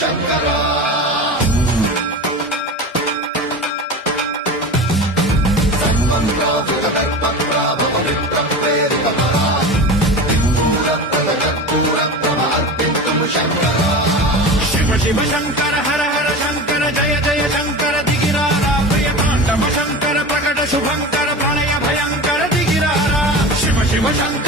శంకర శివ శివ శంకర హర హర శంకర జయ జయ శంకర దిగిరారా ప్రియతాండవ శంకర ప్రకట శుభంకర ప్రణయ భయంకర దిగిరారా శివ శివ శంకర